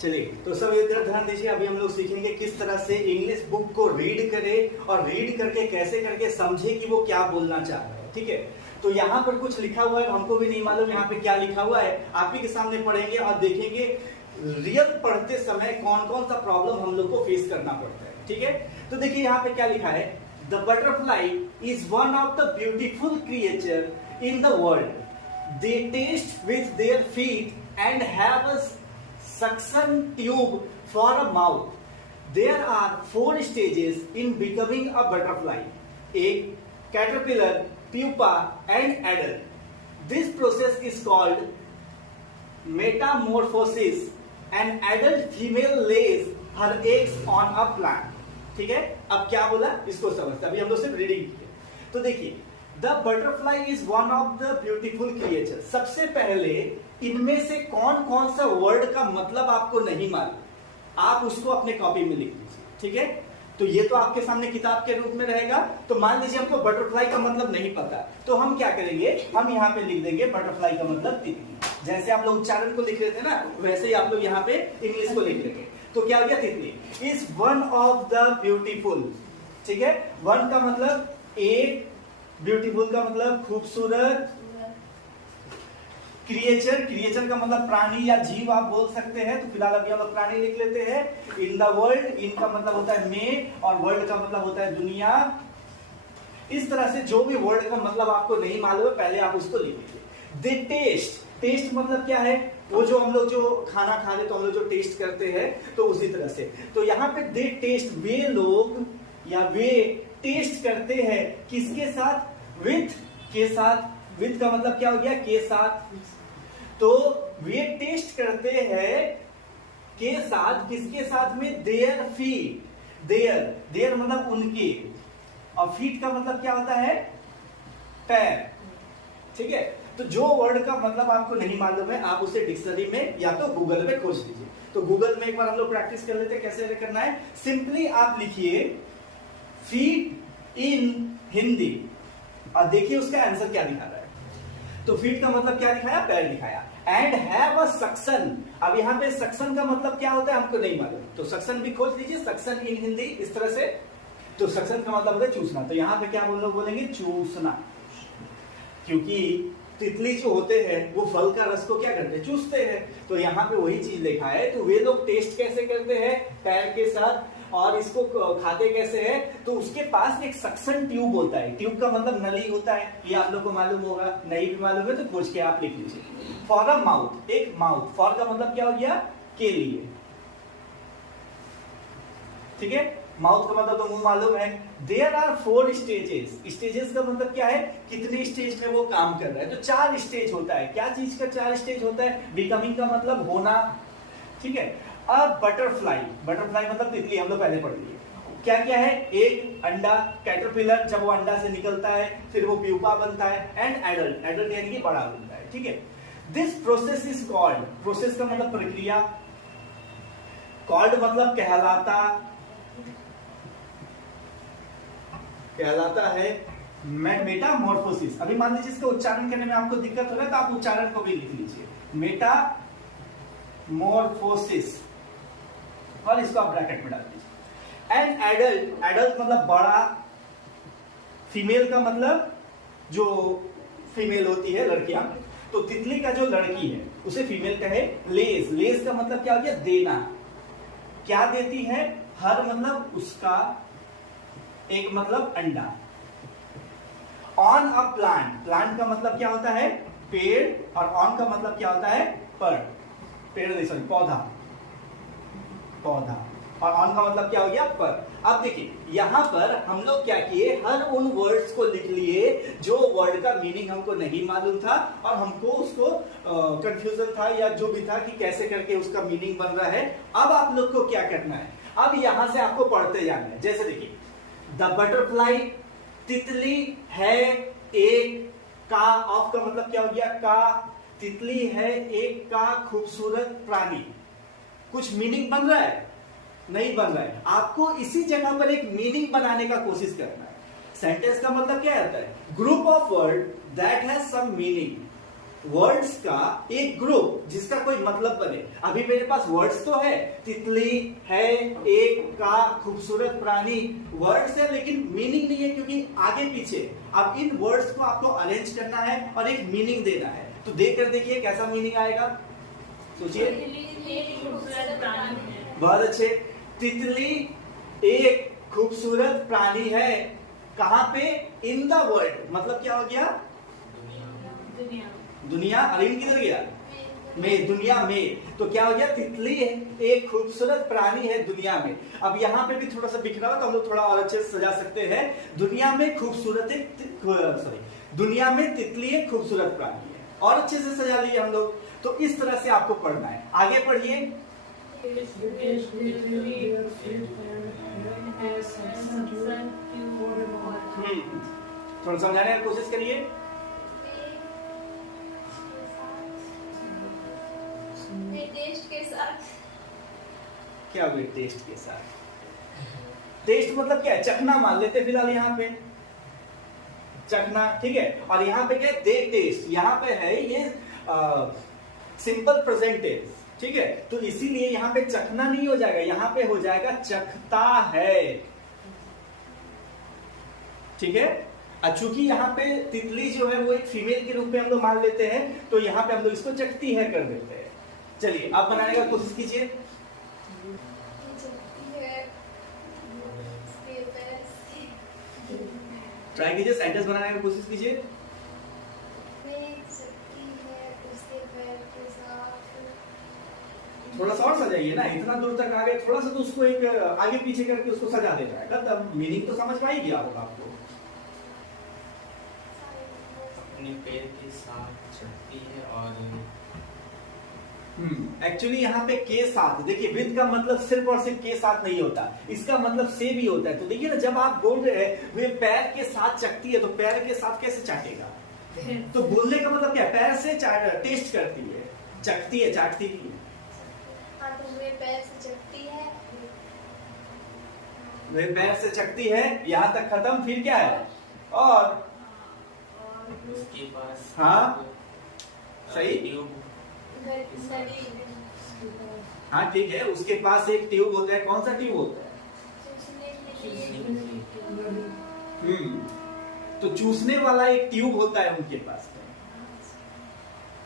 चलिए तो सब इधर ध्यान दीजिए। अभी हम लोग सीखेंगे किस तरह से इंग्लिश बुक को रीड करें और रीड करके कैसे करके समझे कि वो क्या बोलना चाह रहा है। ठीक है, तो यहाँ पर कुछ लिखा हुआ है, हमको भी नहीं मालूम यहाँ पे क्या लिखा हुआ है। आप ही के सामने पढ़ेंगे और देखेंगे रियल पढ़ते समय कौन कौन सा प्रॉब्लम हम लोग को फेस करना पड़ता है। ठीक है, तो देखिए यहाँ पे क्या लिखा है, the butterfly is one of the beautiful creature in the world. They taste with their feet and have a suction tube for a mouth. There are 4 stages in becoming a butterfly: egg, caterpillar, pupa, and adult. This process is called metamorphosis. An adult female lays her eggs on a plant. ठीक है, अब क्या बोला इसको समझते, अभी हम लोग सिर्फ रीडिंग किए। तो देखिए, the butterfly is one of the beautiful creature. सबसे पहले इनमें से कौन कौन सा वर्ड का मतलब आपको नहीं मालूम, आप उसको अपने कॉपी में लिख लीजिए। ठीक है, तो ये तो आपके सामने किताब के रूप में रहेगा। तो मान लीजिए हमको बटरफ्लाई का मतलब नहीं पता, तो हम क्या करेंगे, हम यहाँ पे लिख देंगे बटरफ्लाई का मतलब तितली। जैसे आप लोग उच्चारण को लिख रहे थे ना, वैसे ही आप लोग यहाँ पे इंग्लिश को लिख लेंगे। तो क्या हो गया, तितली is one of the beautiful. ठीक है, वन का मतलब एक, ब्यूटीफुल का मतलब खूबसूरत, क्रिएचर, क्रिएचर का मतलब प्राणी या जीव आप बोल सकते हैं। तो फिलहाल अभी हम लोग प्राणी लिख लेते हैं। इन द वर्ल्ड, इन का मतलब होता है में और वर्ल्ड का मतलब होता है दुनिया। इस तरह से जो भी वर्ड का मतलब आपको नहीं मालूम है पहले आप उसको लिख लीजिए। दे टेस्ट, टेस्ट मतलब क्या है, वो जो हम लोग जो खाना खा ले तो हम लोग जो टेस्ट करते हैं, तो उसी तरह से। तो यहाँ पे दे टेस्ट, वे लोग या वे टेस्ट करते हैं किसके साथ, विथ के साथ। विथ का मतलब क्या हो गया, के साथ। तो वे टेस्ट करते हैं के साथ, किसके साथ में, देयर फीट। देयर, देयर मतलब उनके, और फीट का मतलब क्या होता है, पैर। ठीक है, तो जो वर्ड का मतलब आपको नहीं मालूम है आप उसे डिक्शनरी में या तो गूगल में खोज लीजिए। तो गूगल में एक बार हम लोग प्रैक्टिस कर लेते हैं कैसे करना है। सिंपली आप लिखिए फीट इन हिंदी और देखिए उसका आंसर क्या दिखा रहा है। तो फीट का मतलब क्या दिखाया, पैर दिखाया। एंड हैव अ सक्शन, अब यहाँ पे सक्शन का मतलब क्या होता है हमको नहीं मालूम, तो सक्शन भी खोज लीजिए, सक्शन इन हिंदी इस तरह से। तो सक्शन का मतलब होता है चूसना, तो यहाँ पे क्या हम लोग बोलेंगे, चूसना। क्योंकि तितली जो होते हैं वो फल का रस को क्या करते हैं, चूसते हैं। तो यहाँ पे वही चीज लिखा है। तो वे लोग टेस्ट कैसे करते हैं, पैर के साथ, और इसको खाते कैसे है, तो उसके पास एक सक्शन ट्यूब होता है। ट्यूब का मतलब नली होता है, ये आप लोग को मालूम होगा, नहीं भी मालूम है तो खोज के आप लिख लीजिए। फॉर अ माउथ, एक माउथ, फॉर का मतलब क्या हो गया, के लिए। ठीक है, माउथ का मतलब तो मुंह मालूम है। देयर आर 4 स्टेजेस, स्टेजेस का मतलब क्या है, कितने स्टेज में वो काम कर रहा है। तो 4 स्टेज होता है। क्या चीज का 4 स्टेज होता है, बिकमिंग का मतलब होना। ठीक है, अब बटरफ्लाई, बटरफ्लाई मतलब तितली, हम लोग पहले पढ़ लिए। क्या क्या है, एक अंडा, कैटरपिलर जब वो अंडा से निकलता है, फिर वो प्यूपा बनता है, एंड एडल्ट, एडल्ट यानी कि बड़ा बनता है। ठीक है, this process is called, process का मतलब प्रक्रिया, कॉल्ड मतलब कहलाता, कहलाता है मेटामॉर्फोसिस। अभी मान लीजिए इसका उच्चारण करने में आपको दिक्कत हो रहा है तो आप उच्चारण को भी लिख लीजिए, मेटामॉर्फोसिस, और इसको आप ब्रैकेट में डाल दीजिए। एंड एडल्ट, एडल्ट मतलब बड़ा, फीमेल का मतलब जो फीमेल होती है लड़कियां, तो तितली का जो लड़की है उसे फीमेल कहे। लेस, लेस का मतलब क्या हो गया, देना। क्या देती है, हर मतलब उसका, एक मतलब अंडा। ऑन अ प्लांट, प्लांट का मतलब क्या होता है, पेड़, और ऑन का मतलब क्या होता है, पर, पेड़ नहीं सॉरी पौधा, पौधा, और ऑन का मतलब क्या हो गया, पर। अब देखिए यहां पर हम लोग क्या किए, हर उन वर्ड्स को लिख लिए जो वर्ड का मीनिंग हमको नहीं मालूम था और हमको उसको कंफ्यूजन था या जो भी था कि कैसे करके उसका मीनिंग बन रहा है। अब आप लोग को क्या करना है, अब यहां से आपको पढ़ते जाना है। जैसे देखिए, द बटरफ्लाई, तितली है एक का, ऑफ का मतलब क्या हो गया, का, तितली है एक का खूबसूरत प्राणी। कुछ मीनिंग बन रहा है, नहीं बन रहा है। आपको इसी जगह पर एक मीनिंग बनाने का कोशिश करना है। सेंटेंस का मतलब क्या होता है, group of word that has some meaning. Words का एक ग्रुप जिसका कोई मतलब बने। अभी मेरे पास वर्ड्स तो है, तितली है, एक का, खूबसूरत प्राणी, वर्ड्स है लेकिन मीनिंग नहीं है क्योंकि आगे पीछे। अब इन वर्ड्स को आपको अरेंज करना है और एक मीनिंग देना है। तो देख कर देखिए कैसा मीनिंग आएगा, सोचिए। बहुत अच्छे। तितली एक खूबसूरत प्राणी है, कहां पे? In the world. मतलब क्या हो गया? दुनिया। अरे इन किधर गया? में, दुनिया में। तो क्या हो गया? तितली है एक खूबसूरत प्राणी है दुनिया में। अब यहाँ पे भी थोड़ा सा बिखरा हुआ तो हम लोग थोड़ा और अच्छे से सजा सकते हैं। दुनिया में खूबसूरत दुनिया में तितली एक खूबसूरत प्राणी है, और अच्छे से सजा लिए हम लोग। तो इस तरह से आपको पढ़ना है। आगे पढ़िए। थोड़ा समझाने की कोशिश करिए। टेस्ट के साथ। क्या हुए टेस्ट के साथ? टेस्ट मतलब क्या है? चखना मान लेते फिलहाल यहाँ पे, चखना, ठीक है। और यहाँ पे क्या है? दे टेस्ट। यहाँ पे है ये सिंपल प्रेजेंट टेंस, ठीक है। तो इसीलिए यहाँ पे चखना नहीं हो जाएगा, यहाँ पे हो जाएगा चखता है, ठीक है। चूंकि यहाँ पे तितली जो है वो एक फीमेल के रूप में हम लोग मान लेते हैं, तो यहाँ पे हम लोग इसको चखती है कर देते हैं। चलिए आप बनाने का कोशिश कीजिए। ट्राई कीजिए, सेंटेंस बनाने की कोशिश कीजिए। थोड़ा सा और सजाइए ना, इतना दूर तक आ गए, थोड़ा सा तो उसको एक आगे पीछे करके उसको सजा देना है, तब मीनिंग तो समझ में ही गया होगा आपको। अपने पैर के साथ चढ़ती है और एक्चुअली यहाँ पे के साथ, देखिए विद का मतलब सिर्फ और सिर्फ के साथ नहीं होता, इसका मतलब से भी होता है। तो देखिए ना, जब आप बोल रहे हैं वे पैर के साथ चखती है, तो पैर के साथ कैसे चाटेगा? तो बोलने का मतलब क्या है? पैर से टेस्ट करती है, चखती है, चाटती नहीं है। तो वे पैर से चखती है, वे पैर से चखती है, यहाँ तक खत्म। फिर क्या है? और उसके पास हाँ सही, हाँ ठीक है, उसके पास एक ट्यूब होता है। कौन सा ट्यूब होता है? तो चूसने वाला एक ट्यूब होता है उनके पास।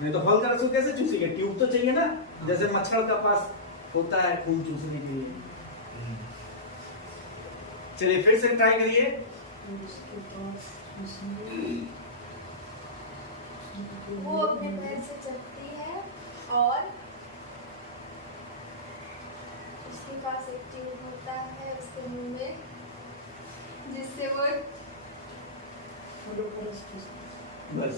नहीं तो फल का रस कैसे चूसेगा? ट्यूब तो चाहिए ना, जैसे मच्छर का पास होता है खून चूसने के लिए। चलिए फिर से ट्राई करिए। वो अपने पैर से चखती है और उसके पास एक ट्यूब होता है उसके मुंह में, जिससे वो बस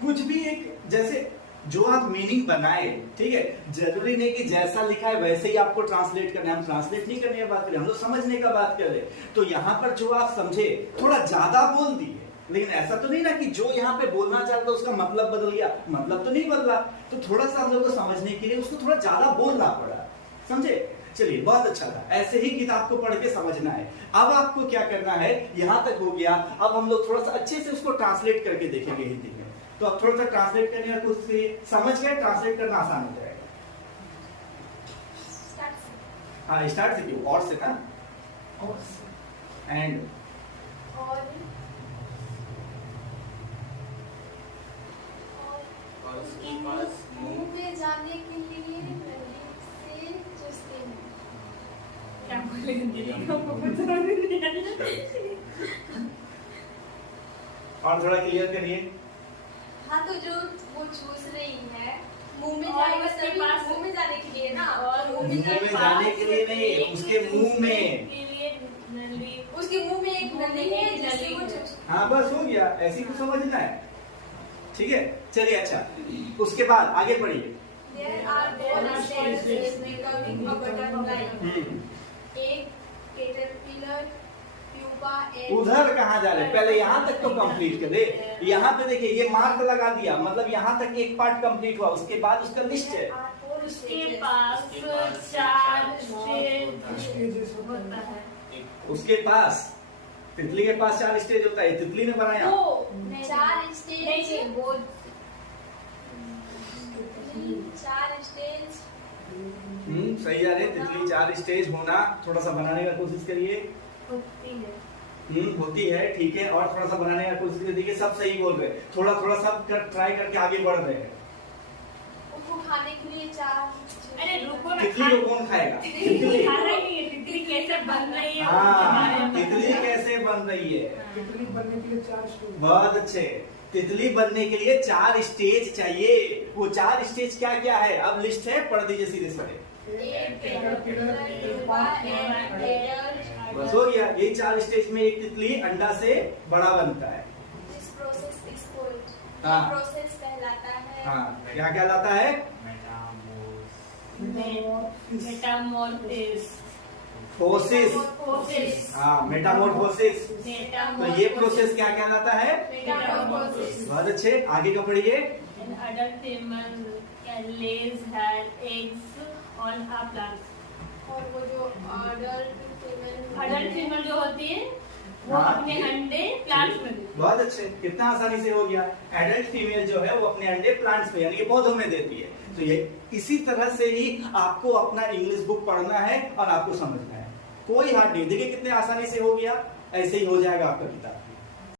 कुछ भी एक, जैसे जो आप मीनिंग बनाए, ठीक है, जरूरी नहीं कि जैसा लिखा है वैसे ही आपको ट्रांसलेट करना है। हम ट्रांसलेट नहीं करने की बात करें, हम लोग समझने का बात कर रहे हैं। तो यहाँ पर जो आप समझे थोड़ा ज्यादा बोल दिए, लेकिन ऐसा तो नहीं ना कि जो यहाँ पे बोलना चाहता उसका मतलब बदल गया। मतलब तो नहीं बदला, तो थोड़ा सा हम लोग को समझने के लिए उसको थोड़ा ज्यादा बोलना पड़ा, समझे। चलिए बहुत अच्छा था। ऐसे ही किताब को पढ़ के समझना है। अब आपको क्या करना है, यहाँ तक हो गया, अब हम लोग थोड़ा सा अच्छे से उसको ट्रांसलेट करके देखेंगे हिंदी में। तो अब थोड़ा सा ट्रांसलेट करने का कुछ से समझ गए, ट्रांसलेट करना आसान हो जाएगा। हाँ स्टार्ट से क्यों? और से ना, एंड और उसके पास मुंह में जाने के लिए नली से चूसते हैं। क्या और थोड़ा क्लियर करिए। हाँ तो जो वो चूस रही है मुंह में जाने के पास, मुंह में जाने के लिए ना, और मुंह में जाने के लिए नहीं, उसके मुंह में, उसके मुंह में एक नली है जिससे वो चूस। हाँ बस हो गया, ऐसे ही तो समझना है, ठीक है। चलिए अच्छा, उसके बाद आगे पढ़िए। There are four stages becoming a butterfly. एक caterpillar, pupa, and उधर कहाँ जा रहे? पहले यहाँ तक तो कंप्लीट कर दे। यहाँ पे देखिए ये मार्क लगा दिया, मतलब यहाँ तक एक पार्ट कंप्लीट हुआ। उसके बाद उसका लिस्ट है। उसके पास 4 स्टेज होता है। उसके पास, तितली के पास 4 स्टेज होता है। तितली ने बनाया वो 4 स्टेज, वो 4 स्टेज। सही जा रहे। तितली 4 स्टेज होना, थोड़ा सा बनाने का कोशिश करिए। होती है। होती है, ठीक है। और थोड़ा सा बनाने का कोशिश करिए। सब सही बोल रहे हैं, थोड़ा थोड़ा सब ट्राई करके आगे बढ़ रहे हैं। उसको खाने के लिए 4। अरे रुको ना, तितली को कौन खाएगा? तितली खाना ही नहीं है, तितली कैसे बन रही है हाँ, तितली कैसे बन रही है? तितली बनने के लिए 4 स्टेज। बहुत अच्छे। तितली बनने के लिए 4 स्टेज चाहिए। वो 4 स्टेज क्या क्या है? अब लिस्ट है, पढ़ दीजिए सीधे सीधे। बस हो गया। यही 4 स्टेज में एक तितली अंडा से बड़ा बनता है। This process is called, हाँ। प्रोसेस कहलाता है। हाँ, क्या कहलाता है? मेटामॉर्फोसिस। फोसिस। हाँ, मेटामॉर्फोसिस। तो ये प्रोसेस क्या कहलाता है? मेटामॉर्फोसिस। बहुत अच्छे। आगे का पढ़िए। An adult female lays her eggs on a plant. और वो जो अडल्ट फीमेल जो होती है वो हाँ, अपने ये- अंडे प्लांट्स में देती बहुत अच्छे। कितना आसानी से हो गया। एडल्ट फीमेल जो है वो अपने अंडे प्लांट्स में यानी कि पौधों में देती है। तो ये इसी तरह से ही आपको अपना इंग्लिश बुक पढ़ना है और आपको समझना है। कोई हार्ड नहीं। देखिए कितने आसानी से हो गया। ऐसे ही हो जाएगा आपका किताब।